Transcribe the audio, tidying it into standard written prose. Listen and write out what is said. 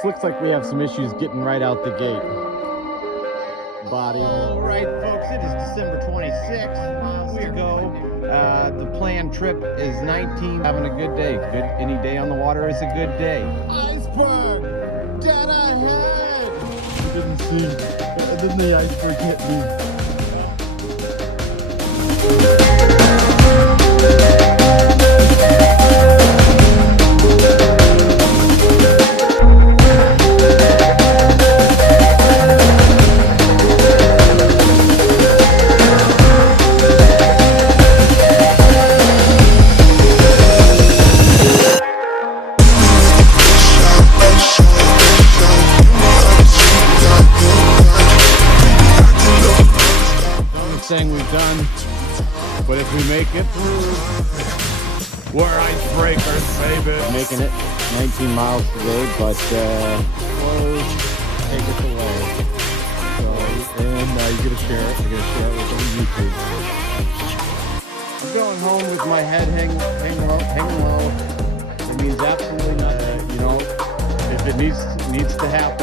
folks, looks like we have some issues getting right out the gate. Body. All right, folks, it is December 26th. We go. The planned trip is 19. Having a good day. Any day on the water is a good day. Iceberg! Dead ahead! I didn't see. And then the iceberg hit me. Thing we've done, but if we make it through, we're icebreakers, baby. Making it 19 miles today, but close take us away. So, and you're gonna share it. You're gonna share it with YouTube. I'm going home with my head hanging low. It means absolutely nothing. You know, if it needs to happen.